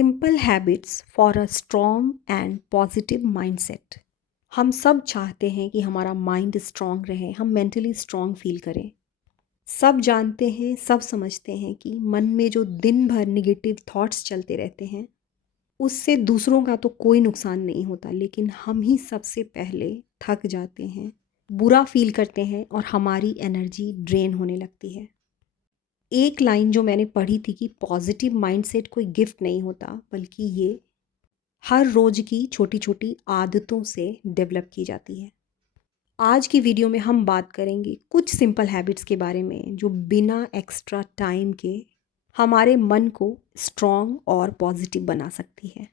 Simple habits for a strong and positive mindset. हम सब चाहते हैं कि हमारा माइंड स्ट्रॉन्ग रहे, हम मेंटली स्ट्रॉन्ग फील करें। सब जानते हैं, सब समझते हैं कि मन में जो दिन भर निगेटिव थॉट्स चलते रहते हैं, उससे दूसरों का तो कोई नुकसान नहीं होता, लेकिन हम ही सबसे पहले थक जाते हैं, बुरा फील करते हैं और हमारी एनर्जी ड्रेन होने लगती है। एक लाइन जो मैंने पढ़ी थी कि पॉजिटिव माइंडसेट कोई गिफ्ट नहीं होता, बल्कि ये हर रोज़ की छोटी छोटी आदतों से डेवलप की जाती है। आज की वीडियो में हम बात करेंगे कुछ सिंपल हैबिट्स के बारे में जो बिना एक्स्ट्रा टाइम के हमारे मन को स्ट्रॉन्ग और पॉजिटिव बना सकती है।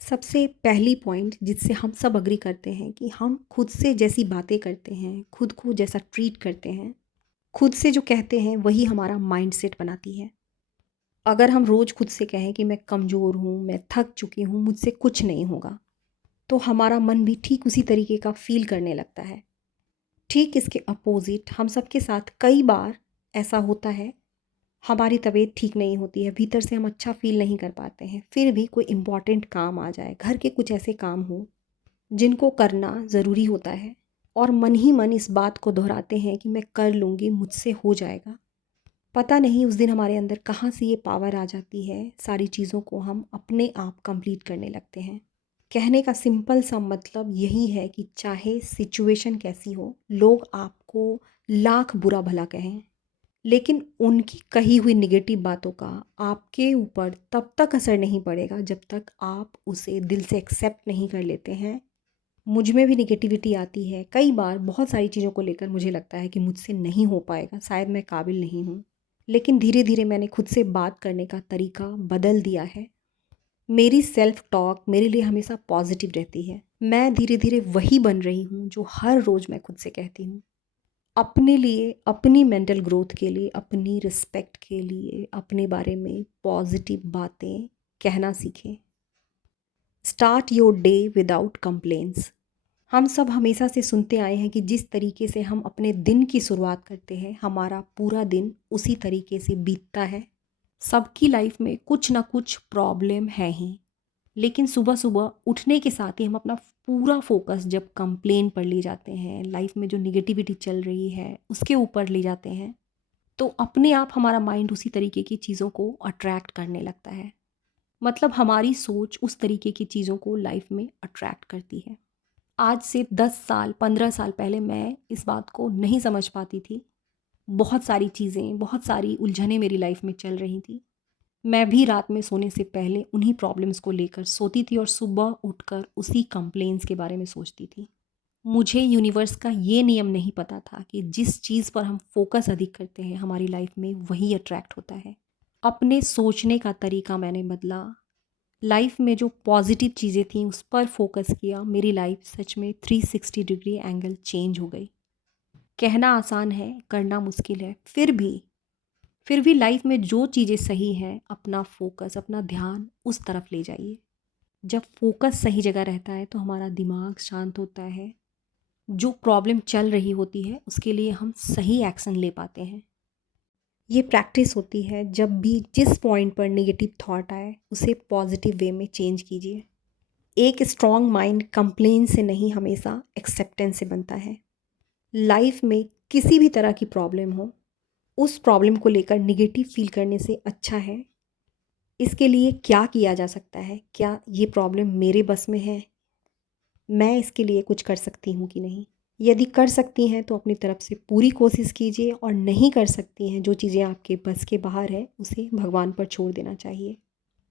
सबसे पहली पॉइंट जिससे हम सब अग्री करते हैं कि हम खुद से जैसी बातें करते हैं, खुद को जैसा ट्रीट करते हैं, खुद से जो कहते हैं वही हमारा माइंडसेट बनाती है। अगर हम रोज़ खुद से कहें कि मैं कमज़ोर हूँ, मैं थक चुकी हूँ, मुझसे कुछ नहीं होगा, तो हमारा मन भी ठीक उसी तरीके का फ़ील करने लगता है। ठीक इसके अपोज़िट हम सबके साथ कई बार ऐसा होता है, हमारी तबीयत ठीक नहीं होती है, भीतर से हम अच्छा फ़ील नहीं कर पाते हैं, फिर भी कोई इम्पॉर्टेंट काम आ जाए, घर के कुछ ऐसे काम हों जिनको करना ज़रूरी होता है और मन ही मन इस बात को दोहराते हैं कि मैं कर लूँगी, मुझसे हो जाएगा। पता नहीं उस दिन हमारे अंदर कहाँ से ये पावर आ जाती है, सारी चीज़ों को हम अपने आप कंप्लीट करने लगते हैं। कहने का सिंपल सा मतलब यही है कि चाहे सिचुएशन कैसी हो, लोग आपको लाख बुरा भला कहें, लेकिन उनकी कही हुई नेगेटिव बातों का आपके ऊपर तब तक असर नहीं पड़ेगा जब तक आप उसे दिल से एक्सेप्ट नहीं कर लेते हैं। मुझ में भी नेगेटिविटी आती है, कई बार बहुत सारी चीज़ों को लेकर मुझे लगता है कि मुझसे नहीं हो पाएगा, शायद मैं काबिल नहीं हूँ। लेकिन धीरे धीरे मैंने खुद से बात करने का तरीका बदल दिया है। मेरी सेल्फ टॉक मेरे लिए हमेशा पॉजिटिव रहती है। मैं धीरे धीरे वही बन रही हूँ जो हर रोज़ मैं खुद से कहती हूँ। अपने लिए, अपनी मेंटल ग्रोथ के लिए, अपनी रिस्पेक्ट के लिए, अपने बारे में पॉजिटिव बातें कहना सीखें। Start your day without complaints. हम सब हमेशा से सुनते आए हैं कि जिस तरीके से हम अपने दिन की शुरुआत करते हैं, हमारा पूरा दिन उसी तरीके से बीतता है। सबकी लाइफ में कुछ ना कुछ प्रॉब्लम है ही, लेकिन सुबह सुबह उठने के साथ ही हम अपना पूरा फोकस जब कंप्लेन पर ले जाते हैं, लाइफ में जो निगेटिविटी चल रही है उसके ऊपर ले जाते हैं, तो अपने आप हमारा माइंड उसी तरीके की चीज़ों को अट्रैक्ट करने लगता है। मतलब हमारी सोच उस तरीके की चीज़ों को लाइफ में अट्रैक्ट करती है। आज से 10 साल 15 साल पहले मैं इस बात को नहीं समझ पाती थी। बहुत सारी चीज़ें, बहुत सारी उलझनें मेरी लाइफ में चल रही थी। मैं भी रात में सोने से पहले उन्हीं प्रॉब्लम्स को लेकर सोती थी और सुबह उठकर उसी कंप्लेंट्स के बारे में सोचती थी। मुझे यूनिवर्स का ये नियम नहीं पता था कि जिस चीज़ पर हम फोकस अधिक करते हैं हमारी लाइफ में वही अट्रैक्ट होता है। अपने सोचने का तरीका मैंने बदला, लाइफ में जो पॉजिटिव चीज़ें थीं उस पर फोकस किया, मेरी लाइफ सच में 360 डिग्री एंगल चेंज हो गई। कहना आसान है, करना मुश्किल है। फिर भी लाइफ में जो चीज़ें सही हैं, अपना फोकस, अपना ध्यान उस तरफ ले जाइए। जब फोकस सही जगह रहता है तो हमारा दिमाग शांत होता है। जो प्रॉब्लम चल रही होती है उसके लिए हम सही एक्शन ले पाते हैं। ये प्रैक्टिस होती है, जब भी जिस पॉइंट पर नेगेटिव थॉट आए उसे पॉजिटिव वे में चेंज कीजिए। एक स्ट्रॉन्ग माइंड कंप्लेन से नहीं, हमेशा एक्सेप्टेंस से बनता है। लाइफ में किसी भी तरह की प्रॉब्लम हो, उस प्रॉब्लम को लेकर निगेटिव फील करने से अच्छा है इसके लिए क्या किया जा सकता है, क्या ये प्रॉब्लम मेरे बस में है, मैं इसके लिए कुछ कर सकती हूँ कि नहीं। यदि कर सकती हैं तो अपनी तरफ से पूरी कोशिश कीजिए, और नहीं कर सकती हैं, जो चीज़ें आपके बस के बाहर है उसे भगवान पर छोड़ देना चाहिए।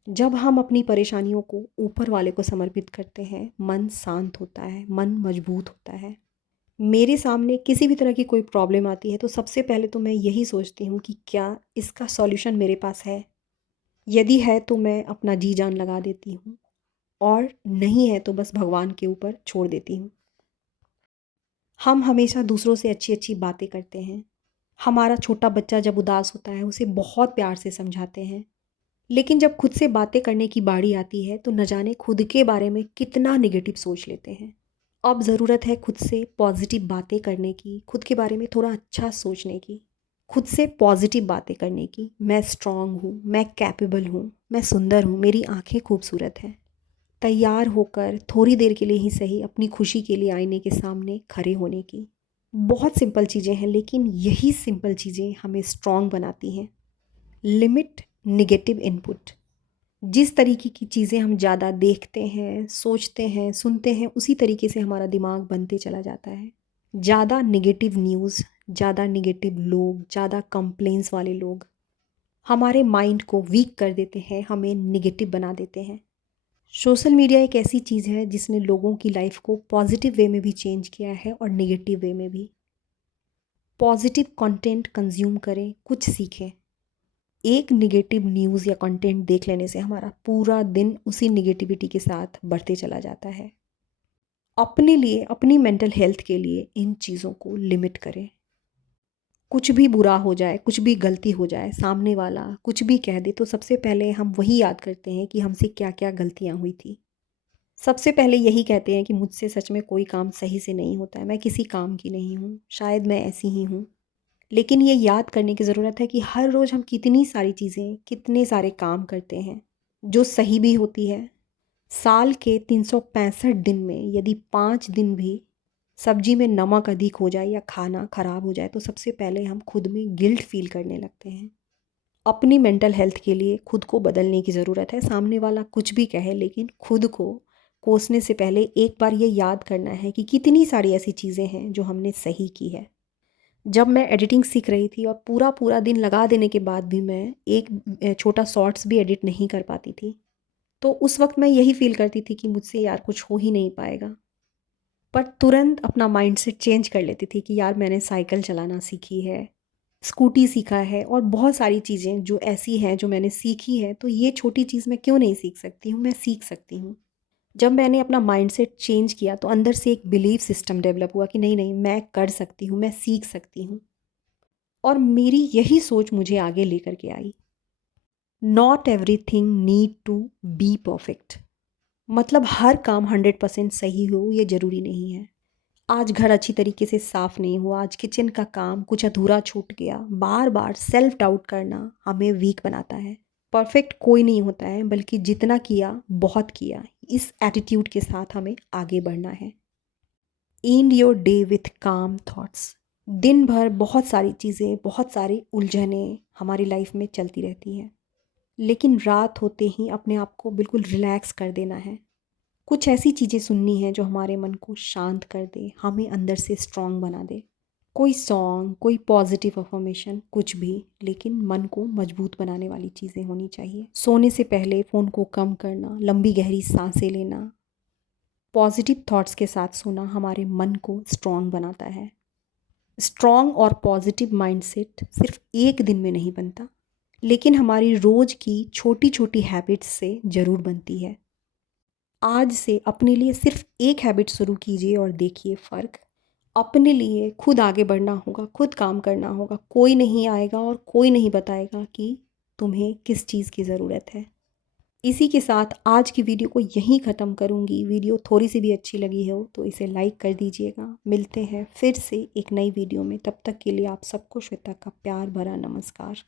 जब हम अपनी परेशानियों को ऊपर वाले को समर्पित करते हैं, मन शांत होता है, मन मजबूत होता है। मेरे सामने किसी भी तरह की कोई प्रॉब्लम आती है तो सबसे पहले तो मैं यही सोचती हूँ कि क्या इसका सॉल्यूशन मेरे पास है। यदि है तो मैं अपना जी जान लगा देती हूँ, और नहीं है तो बस भगवान के ऊपर छोड़ देती हूँ। हम हमेशा दूसरों से अच्छी अच्छी बातें करते हैं। हमारा छोटा बच्चा जब उदास होता है उसे बहुत प्यार से समझाते हैं, लेकिन जब खुद से बातें करने की बारी आती है तो न जाने खुद के बारे में कितना नेगेटिव सोच लेते हैं। अब ज़रूरत है खुद से पॉजिटिव बातें करने की, खुद के बारे में थोड़ा अच्छा सोचने की। खुद से पॉजिटिव बातें करने की, मैं स्ट्रांग हूँ, मैं कैपेबल हूँ, मैं सुंदर हूँ, मेरी आँखें खूबसूरत हैं। तैयार होकर थोड़ी देर के लिए ही सही अपनी खुशी के लिए आईने के सामने खड़े होने की। बहुत सिंपल चीज़ें हैं, लेकिन यही सिंपल चीज़ें हमें स्ट्रांग बनाती हैं। Limit negative input. जिस तरीके की चीज़ें हम ज़्यादा देखते हैं, सोचते हैं, सुनते हैं, उसी तरीके से हमारा दिमाग बनते चला जाता है। ज़्यादा नेगेटिव न्यूज़, ज़्यादा नेगेटिव लोग, ज़्यादा कंप्लेंट्स वाले लोग हमारे माइंड को वीक कर देते हैं, हमें नेगेटिव बना देते हैं। सोशल मीडिया एक ऐसी चीज़ है जिसने लोगों की लाइफ को पॉजिटिव वे में भी चेंज किया है और नेगेटिव वे में भी। पॉजिटिव कंटेंट कंज्यूम करें, कुछ सीखें। एक नेगेटिव न्यूज़ या कंटेंट देख लेने से हमारा पूरा दिन उसी नेगेटिविटी के साथ बढ़ते चला जाता है। अपने लिए, अपनी मेंटल हेल्थ के लिए इन चीज़ों को लिमिट करें। कुछ भी बुरा हो जाए, कुछ भी गलती हो जाए, सामने वाला कुछ भी कह दे, तो सबसे पहले हम वही याद करते हैं कि हमसे क्या क्या गलतियाँ हुई थी। सबसे पहले यही कहते हैं कि मुझसे सच में कोई काम सही से नहीं होता है, मैं किसी काम की नहीं हूँ, शायद मैं ऐसी ही हूँ। लेकिन ये याद करने की ज़रूरत है कि हर रोज़ हम कितनी सारी चीज़ें, कितने सारे काम करते हैं, जो सही भी होती है। साल के 365 दिन में यदि 5 दिन भी सब्जी में नमक अधिक हो जाए या खाना ख़राब हो जाए, तो सबसे पहले हम खुद में गिल्ट फ़ील करने लगते हैं। अपनी मेंटल हेल्थ के लिए खुद को बदलने की ज़रूरत है। सामने वाला कुछ भी कहे, लेकिन खुद को कोसने से पहले एक बार ये याद करना है कि कितनी सारी ऐसी चीज़ें हैं जो हमने सही की है। जब मैं एडिटिंग सीख रही थी और पूरा पूरा दिन लगा देने के बाद भी मैं एक छोटा शॉर्ट्स भी एडिट नहीं कर पाती थी, तो उस वक्त मैं यही फ़ील करती थी कि मुझसे यार कुछ हो ही नहीं पाएगा। पर तुरंत अपना माइंडसेट चेंज कर लेती थी कि यार मैंने साइकिल चलाना सीखी है, स्कूटी सीखा है और बहुत सारी चीज़ें जो ऐसी हैं जो मैंने सीखी है, तो ये छोटी चीज़ मैं क्यों नहीं सीख सकती हूँ, मैं सीख सकती हूँ। जब मैंने अपना माइंडसेट चेंज किया तो अंदर से एक बिलीफ सिस्टम डेवलप हुआ कि नहीं नहीं, मैं कर सकती हूँ, मैं सीख सकती हूँ। और मेरी यही सोच मुझे आगे लेकर के आई। Not everything need to be perfect. मतलब हर काम 100% सही हो ये ज़रूरी नहीं है। आज घर अच्छी तरीके से साफ़ नहीं हुआ, आज किचन का काम कुछ अधूरा छूट गया, बार बार सेल्फ डाउट करना हमें वीक बनाता है। परफेक्ट कोई नहीं होता है, बल्कि जितना किया बहुत किया, इस एटीट्यूड के साथ हमें आगे बढ़ना है। एंड योर डे विथ काम थॉट्स। दिन भर बहुत सारी चीज़ें, बहुत सारी उलझनें हमारी लाइफ में चलती रहती हैं, लेकिन रात होते ही अपने आप को बिल्कुल रिलैक्स कर देना है। कुछ ऐसी चीज़ें सुननी है जो हमारे मन को शांत कर दे, हमें अंदर से स्ट्रॉन्ग बना दे। कोई सॉन्ग, कोई पॉजिटिव अफर्मेशन, कुछ भी, लेकिन मन को मजबूत बनाने वाली चीज़ें होनी चाहिए। सोने से पहले फ़ोन को कम करना, लंबी गहरी सांसें लेना, पॉजिटिव थॉट्स के साथ सोना हमारे मन को स्ट्रॉन्ग बनाता है। स्ट्रॉन्ग और पॉजिटिव माइंडसेट सिर्फ एक दिन में नहीं बनता, लेकिन हमारी रोज़ की छोटी छोटी हैबिट्स से ज़रूर बनती है। आज से अपने लिए सिर्फ एक हैबिट शुरू कीजिए और देखिए फ़र्क। अपने लिए खुद आगे बढ़ना होगा, खुद काम करना होगा। कोई नहीं आएगा और कोई नहीं बताएगा कि तुम्हें किस चीज़ की ज़रूरत है। इसी के साथ आज की वीडियो को यहीं ख़त्म करूँगी। वीडियो थोड़ी सी भी अच्छी लगी हो तो इसे लाइक कर दीजिएगा। मिलते हैं फिर से एक नई वीडियो में। तब तक के लिए आप सबको श्वेता का प्यार भरा नमस्कार।